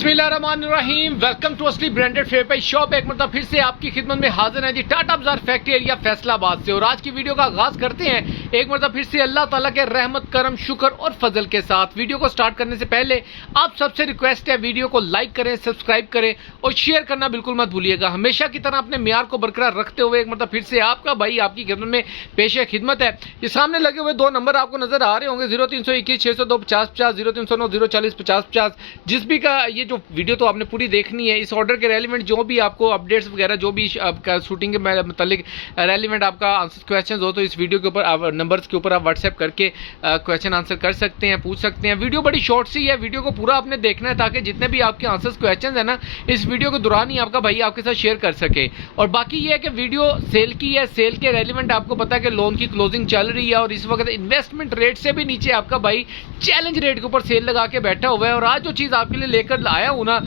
बिस्मिल्लाहिर्रहमानिर्रहीम। Welcome to असली branded fair पे शॉप। एक मतलब फिर से आपकी खिदमत में हाजिर है जी टाटा बाजार फैक्ट्री एरिया फैसलाबाद से। और आज की वीडियो का आगाज करते हैं एक मतलब फिर से अल्लाह ताला के रहमत करम शुक्र और फजल के साथ। वीडियो को स्टार्ट करने से पहले आप सबसे रिक्वेस्ट है वीडियो को लाइक करें, सब्सक्राइब करें और शेयर करना बिल्कुल मत भूलिएगा। हमेशा की तरह अपने म्यार को बरकरार रखते हुए एक मतलब फिर से आपका भाई आपकी खिदमत में पेश खिदमत है। ये सामने लगे हुए दो नंबर आपको नजर आ रहे होंगे 0321 602 50 50, 0309 040 50 50। जिस भी का ये जो वीडियो तो आपने पूरी देखनी है, इस ऑर्डर के रेलिवेंट जो भी आपको अपडेट्स वगैरह जो भी आपका शूटिंग के मतलब रेलिवेंट आपका आंसर क्वेश्चन हो तो इस वीडियो के ऊपर नंबर्स के ऊपर आप व्हाट्सएप करके क्वेश्चन आंसर कर सकते हैं, पूछ सकते हैं। वीडियो बड़ी शॉर्ट सी है, वीडियो को पूरा आपने देखना है ताकि जितने भी आपके आंसर क्वेश्चन है ना इस वीडियो के दौरान ही आपका भाई आपके साथ शेयर कर सके। और बाकी ये है कि वीडियो सेल की है, सेल के रेलिवेंट आपको पता है कि लोन की क्लोजिंग चल रही है और इस वक्त इन्वेस्टमेंट रेट से भी नीचे आपका भाई चैलेंज रेट के ऊपर सेल लगा के बैठा हुआ है। और आज जो चीज आपके लिए लेकर आया हूं ना,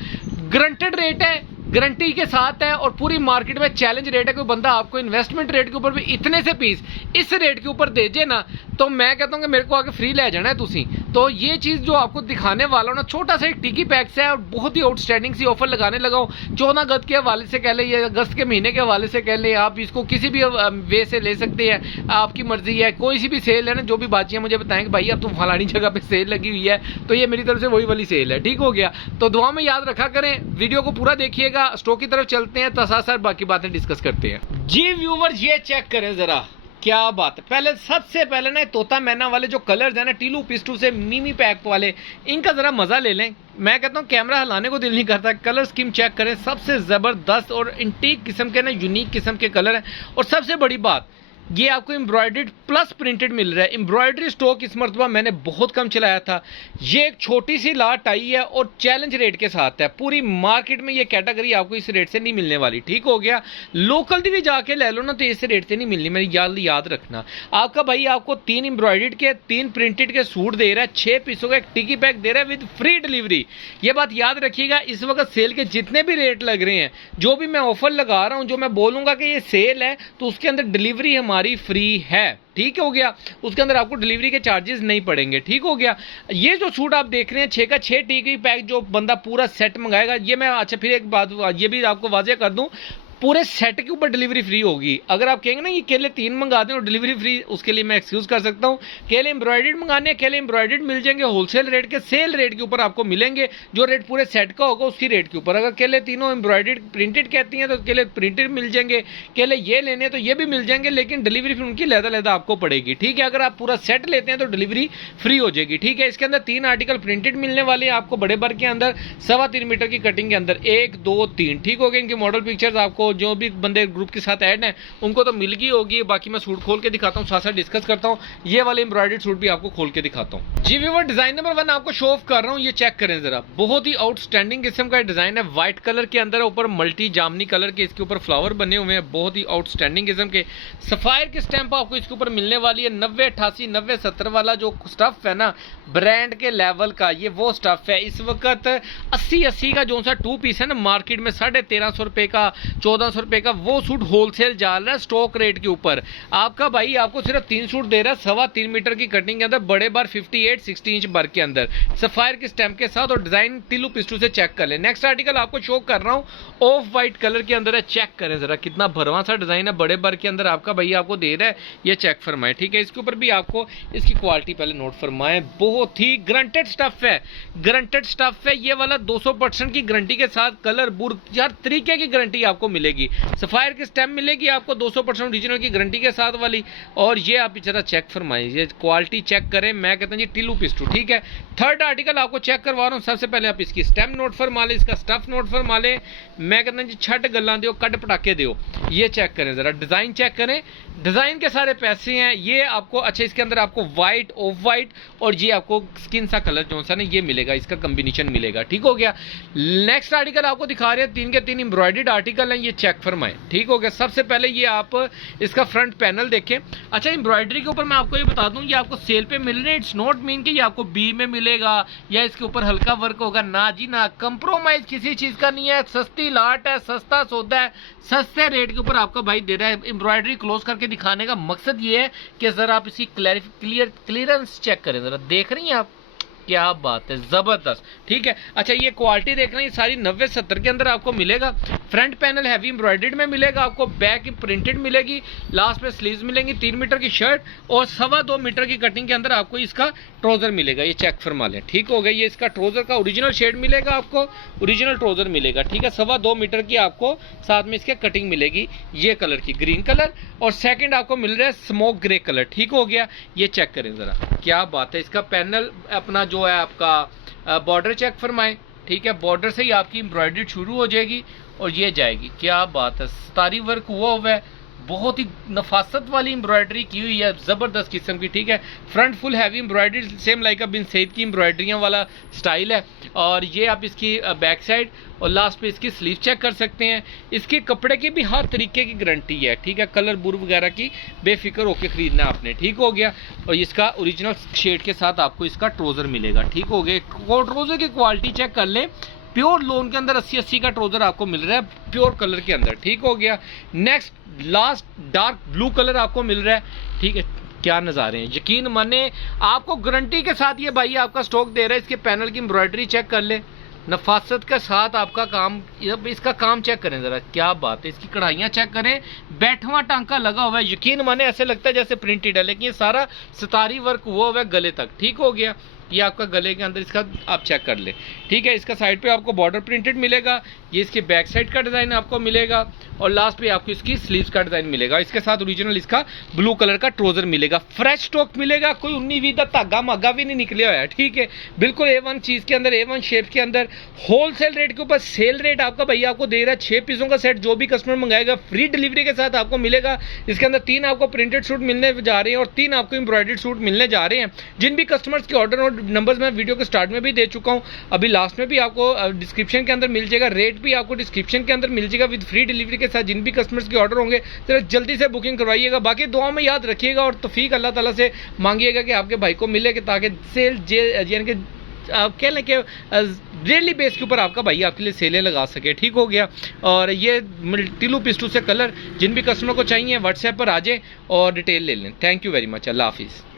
गारंटेड रेट है, गारंटी के साथ है और पूरी मार्केट में चैलेंज रेट है। कोई बंदा आपको इन्वेस्टमेंट रेट के ऊपर भी इतने से पीस इस रेट के ऊपर दे ना तो मैं कहता हूं कि मेरे को आगे फ्री ले जाना है तुसी। तो ये चीज जो आपको दिखाने वाला हूं ना, छोटा सा एक टिकी पैक्स है और बहुत ही आउटस्टैंडिंग सी ऑफर लगाने लगा हूं। 14 अगस्त के हवाले से कह ले या अगस्त के महीने के हवाले से कह ले, आप इसको किसी भी वे से ले सकते हैं, आपकी मर्जी है। कोई सी भी सेल है ना, जो भी बाचियां मुझे बताएं कि भाई अब तुम फलानी जगह पे सेल लगी हुई है तो ये मेरी तरफ से वही वाली सेल है। ठीक हो गया, तो दुआ में याद रखा करें, वीडियो को पूरा देखिएगा। स्टॉक की तरफ चलते हैं तो साथ बाकी बातें डिस्कस करते हैं। जी व्यूवर ये चेक करें जरा, क्या बात है। पहले सबसे पहले ना तोता मैना वाले जो कलर्स है ना, टीलू पिस्टू से मिमी पैक वाले, इनका जरा मजा ले लें। मैं कहता हूँ कैमरा हिलाने को दिल नहीं करता। कलर स्कीम चेक करें, सबसे जबरदस्त और इंटीक किस्म के ना यूनिक किस्म के कलर है। और सबसे बड़ी बात ये आपको एम्ब्रॉयडर्ड प्लस प्रिंटेड मिल रहा है। एम्ब्रॉयडरी स्टॉक इस मरतबा मैंने बहुत कम चलाया था। ये एक छोटी सी लाट आई है और चैलेंज रेट के साथ है। पूरी मार्केट में ये कैटेगरी आपको इस रेट से नहीं मिलने वाली। ठीक हो गया, लोकल भी जाके ले लो ना तो इस रेट से नहीं मिलनी। मेरी याद रखना, आपका भाई आपको 3 एम्ब्रॉयडर्ड के 3 प्रिंटेड के सूट दे रहा है, 6 पीसों का एक टिकी पैक दे रहा है विद फ्री डिलीवरी। ये बात याद रखिएगा। इस वक्त सेल के जितने भी रेट लग रहे हैं, जो भी मैं ऑफर लगा रहा हूं, जो मैं बोलूंगा कि ये सेल है तो उसके अंदर डिलीवरी हमारी फ्री है। ठीक हो गया, उसके अंदर आपको डिलीवरी के चार्जेस नहीं पड़ेंगे। ठीक हो गया। ये जो सूट आप देख रहे हैं 6 का 6 टिकी पैक, जो बंदा पूरा सेट मंगाएगा, ये मैं अच्छा फिर एक बात ये भी आपको वाज़ेह कर दूं, पूरे सेट के ऊपर डिलीवरी फ्री होगी। अगर आप कहेंगे ना ये केले 3 मंगा दें और डिलीवरी फ्री, उसके लिए मैं एक्सक्यूज कर सकता हूं। केले एम्ब्रॉयडर्ड मंगाने हैं, केले एम्ब्रॉयडर्ड मिल जाएंगे होलसेल रेट के, सेल रेट के ऊपर आपको मिलेंगे। जो रेट पूरे सेट का होगा उसकी रेट के ऊपर। अगर केले तीनों एम्ब्रॉयडर्ड प्रिंटेड कहती हैं तो केले प्रिंटेड मिल जाएंगे, केले ये लेने तो ये भी मिल जाएंगे, लेकिन डिलीवरी फिर उनकी लहदा आपको पड़ेगी। ठीक है, अगर आप पूरा सेट लेते हैं तो डिलीवरी फ्री हो जाएगी। ठीक है, इसके अंदर 3 आर्टिकल प्रिंटेड मिलने वाले हैं आपको बड़े बर के अंदर, 3.25 मीटर की कटिंग के अंदर, 1 2 3। ठीक हो गया, इनकी मॉडल पिक्चर्स आपको जो भी बंदे ग्रुप के साथ ऐड है उनको तो मिल गई होगी। बाकी मैं सूट खोल के दिखाता हूं, साथ साथ डिस्कस करता हूं। ये वाले एम्ब्रॉयडर्ड सूट भी आपको खोल के दिखाता हूं। जी व्यूअर, डिजाइन नंबर 1 आपको शो ऑफ कर रहा हूं, ये चेक करें जरा। बहुत ही आउटस्टैंडिंग किस्म का डिजाइन है। व्हाइट कलर के अंदर ऊपर मल्टी जामनी कलर के इसके ऊपर फ्लावर बने हुए हैं, बहुत ही आउटस्टैंडिंग किस्म के। सफायर की स्टैंप आपको इसके ऊपर मिलने वाली है। 90 88 90 70 वाला जो स्टफ है ना ब्रांड के लेवल का, ये वो स्टफ है। इस वक्त 80 का जो सा 2 पीस है ना मार्केट में 1350 रुपए का 1400 रुपए का, वो सूट होलसेल डाल रहा है स्टॉक रेट के ऊपर। आपका भाई आपको सिर्फ 3 सूट दे रहा है 3.25 मीटर की कटिंग के अंदर, बड़े बार 58-60 इंच बर के अंदर, सफायर की स्टैंप के साथ। और डिजाइन टिलू पिस्टू से चेक कर ले। नेक्स्ट आर्टिकल आपको शो कर रहा हूं, ऑफ व्हाइट कलर के अंदर है। चेक करें जरा, कितना भरवा सा डिजाइन है, बड़े बर के अंदर आपका भाई आपको दे रहा है। ये चेक फरमाए। ठीक है, इसके ऊपर भी आपको इसकी क्वालिटी पहले नोट फरमाए। बहुत ही गारंटेड स्टफ है, गारंटेड स्टफ है ये वाला। 200% की गारंटी के साथ, कलर बुर हर तरीके की गारंटी आपको मिलेगी। सफायर की स्टैंप मिलेगी आपको 200% ओरिजिनल की गारंटी के साथ वाली। और ये आप जरा चेक फरमाइए, ये क्वालिटी चेक करें। मैं कहता हूं जी टिलू पिस्टू। ठीक है, थर्ड आर्टिकल आपको चेक करवा रहा हूं। सबसे पहले आप इसकी स्टैंप नोट फरमा ले, इसका स्टफ नोट फरमा ले। मैं कहता हूं जी छट गल्ला दियो, कट पटाके दियो। ये चेक करें जरा, डिजाइन चेक करें, डिजाइन के सारे पैसे हैं ये आपको। अच्छा, इसके अंदर आपको व्हाइट, ऑफ व्हाइट और ये आपको स्किन सा कलर जो सा ना ये मिलेगा, इसका कॉम्बिनेशन मिलेगा। ठीक हो गया। नेक्स्ट आर्टिकल आपको दिखा रहे हैं, 3 के 3 एम्ब्रॉयडर्ड आर्टिकल हैं, ये चेक फरमाएं। ठीक हो गया। सबसे पहले ये आप इसका फ्रंट पैनल देखें। अच्छा, एम्ब्रॉयडरी के ऊपर मैं आपको ये बता दूं, ये आपको सेल पे मिल रहे हैं। इट्स नॉट मीन कि ये आपको बी में मिलेगा या इसके ऊपर हल्का वर्क होगा, ना जी ना। कंप्रोमाइज किसी चीज का नहीं है, सस्ती लाट है, सस्ता सौदा है, सस्ते रेट के ऊपर आपका भाई दे रहा है। एम्ब्रॉयडरी क्लोज करके दिखाने का मकसद ये है कि जरा आप इसकी क्लियरेंस चेक करें। जरा देख रही हैं आप, क्या बात है, जबरदस्त। ठीक है, अच्छा ये क्वालिटी देखना, ये सारी 90-70 के अंदर आपको मिलेगा। फ्रंट पैनल हैवी एम्ब्रॉयडर्ड में मिलेगा आपको, बैक प्रिंटेड मिलेगी, लास्ट में स्लीव्स मिलेंगी, 3 मीटर की शर्ट और 2.25 मीटर की कटिंग के अंदर आपको इसका ट्राउजर मिलेगा। ये चेक फरमा लें, ठीक हो गया। ये इसका ट्राउजर का ओरिजिनल शेड मिलेगा आपको, ओरिजिनल ट्राउजर मिलेगा। ठीक है, 2.25 मीटर की आपको साथ में इसके कटिंग मिलेगी, ये कलर की ग्रीन कलर, और सेकंड आपको मिल रहा है स्मोक ग्रे कलर। ठीक हो गया, ये चेक करें जरा, क्या बात है। इसका पैनल अपना जो है आपका बॉर्डर चेक फरमाएं। ठीक है, बॉर्डर से ही आपकी एम्ब्रॉयडरी शुरू हो जाएगी और ये जाएगी। क्या बात है, सितारी वर्क हुआ है, बहुत ही नफासत वाली एम्ब्रॉयडरी की हुई है, जबरदस्त किस्म की। ठीक है, front full heavy embroidery, same like a Bin Saeed की एम्ब्रॉयडरियां वाला स्टाइल है। और ये आप इसकी बैक साइड और लास्ट पे इसकी स्लीव चेक कर सकते हैं। इसके कपड़े की भी हर तरीके की गारंटी है। ठीक है, कलर बुर वगैरह की बेफिक्र होकर खरीदना आपने। ठीक हो गया, और इसका ओरिजिनल शेड के साथ आपको इसका ट्राउजर मिलेगा। ठीक हो गया, ट्राउजर की क्वालिटी चेक कर लें, प्योर लोन के अंदर 80-80 का ट्राउजर आपको मिल रहा है, प्योर कलर के अंदर। ठीक हो गया, next last dark blue colour आपको मिल रहा है। ठीक है, क्या नज़ारे हैं, यकीन माने आपको गारंटी के साथ ये भाई आपका स्टॉक दे रहा है। इसके पैनल की एम्ब्रॉयडरी चेक कर ले, नफासत के साथ आपका काम, इसका काम चेक करें जरा, क्या बात है। इसकी कढ़ाइयाँ चेक करें, बैठवा टांका लगा हुआ है, यकीन माने ऐसे लगता है जैसे प्रिंटेड है, लेकिन ये सारा सितारी वर्क हुआ हुआ है गले तक। ठीक हो गया, ये आपका गले के अंदर इसका आप चेक कर ले। ठीक है, इसका साइड पे आपको बॉर्डर प्रिंटेड मिलेगा, ये इसके बैक साइड का डिज़ाइन आपको मिलेगा, और लास्ट पे आपको इसकी स्लीव्स का डिज़ाइन मिलेगा। इसके साथ ओरिजिनल इसका ब्लू कलर का ट्राउजर मिलेगा, फ्रेश स्टॉक मिलेगा, कोई 19-20 का धागा मागा भी नहीं निकले हुआ है। ठीक है, बिल्कुल A1 चीज़ के अंदर, A1 शेप के अंदर, होलसेल रेट के ऊपर सेल रेट आपका भैया आपको दे रहा है। 6 पीसों का सेट जो भी कस्टमर मंगाएगा फ्री डिलीवरी के साथ आपको मिलेगा। इसके अंदर 3 आपको प्रिंटेड सूट मिलने जा रहे हैं और 3 आपको एम्ब्रॉयडर्ड सूट मिलने जा रहे हैं। जिन भी कस्टमर्स के ऑर्डर और नंबर्स मैं वीडियो के स्टार्ट में भी दे चुका हूं, अभी लास्ट में भी आपको डिस्क्रिप्शन के अंदर मिल जाएगा, रेट भी आपको डिस्क्रिप्शन के अंदर मिल जाएगा विद फ्री डिलीवरी के साथ। जिन भी कस्टमर्स के ऑर्डर होंगे जरा जल्दी से बुकिंग करवाइएगा। बाकी दुआ में याद रखिएगा और तौफीक अल्लाह ताला से मांगिएगा कि आपके भाई को मिले, कि ताकि सेल यानी कि आप कह लें कि डेली बेस के ऊपर आपका भाई आपके लिए सेलें लगा सके। ठीक हो गया, और ये टिलू पिस्टू से कलर जिन भी कस्टमर को चाहिए व्हाट्सएप पर आ जाए और डिटेल ले लें। थैंक यू वेरी मच, अल्लाह हाफिज़।